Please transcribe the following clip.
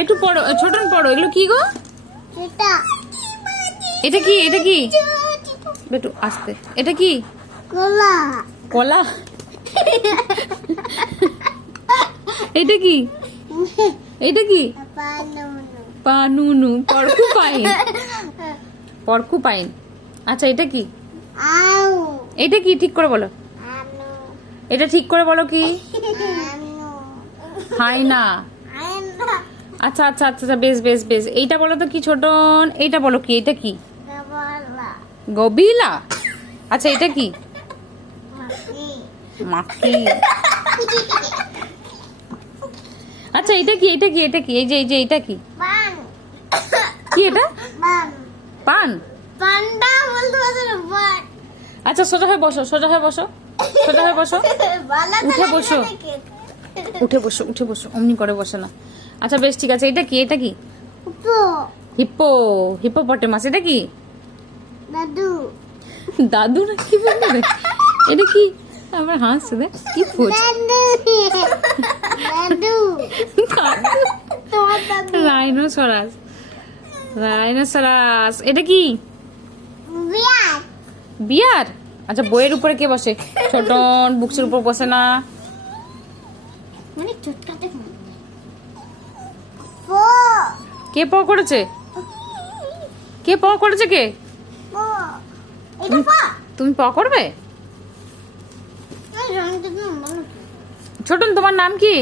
একটু পড়ো, ছোটন পড়ো। এগুলো কি গো? এটা কি? এটা কি? একটু আস্তে। এটা কি? কলা। কলা? এটা কি? এটা কি? পানুনু। পরকুপাইন। পরকুপাইন। আচ্ছা এটা কি? আউ। এটা কি? ঠিক করে বলো। আনু। এটা ঠিক করে বলো কি? আনু। হাইনা। আইনা। আচ্ছা আচ্ছা আচ্ছা আচ্ছা, বেশ বেশ বেশ। এইটা বলো তো কি ছোটন? এইটা বলো কি? এটা কি? গবলা। গবিলা। আচ্ছা এটা কি? মাকি। মাকি। আচ্ছা এটা কি? এটা কি? এটা কি? এই যে এটা কি? পান। কি এটা? পান। পান। পান্ডা বলতে পারছো না পান। আচ্ছা সোজা হয়ে বসো, সোজা হয়ে বসো, সোজা হয়ে বসো। ভালো তো উঠে লাগে বসো। না দেখে। উঠে বসো, উঠে বসো, অমনি করে বসে না। আচ্ছা বেশ ঠিক আছে। এটা কি? এটা কি? উপো। হিপ্পো। হিপ্পোপটেমাস। এটা কি? দাদু। দাদু না কি বলবে? এটা কি? আমার হাসছে দেখ কি ফুট। দাদু। দাদু। তোমার দাদু। রাইনোসরাস। রাইনোসরাস। এটা কি? বিয়ার। বিয়ার। আচ্ছা বইয়ের উপরে কে বসে? ছোটন বুকসের উপর বসে না। মানে চটকাতে পো। কে প করেছে? কে প করেছে কে? পো। এটা পো। তুমি প করবে? এই রংটা না বলো। ছোটন তোমার নাম কি?